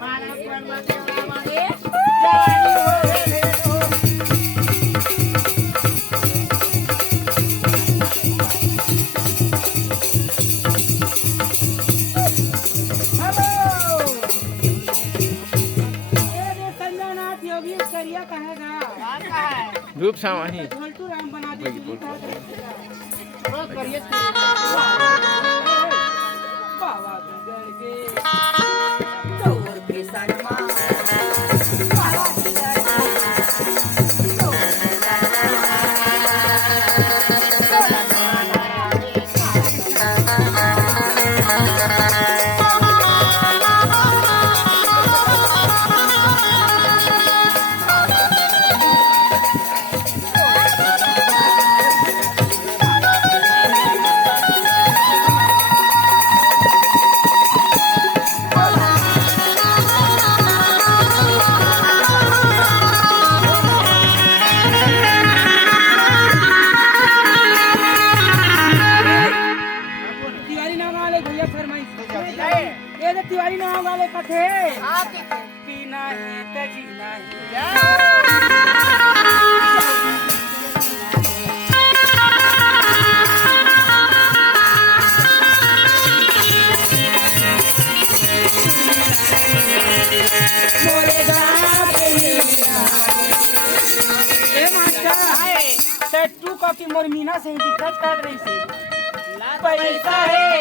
मारा कुआं देवड़ा मारे जवानी होए भेटो करिया कहेगा रूप सामाही ढोलटू राम बना दी करिए बाबा बिगड़ गए चोर के सनमा बाबा बिगड़ तिवारी नाम वाले कथे पीना है तो जीना है टू कॉपी मोर मीना से ही दिक्कत कर रही से पैसा है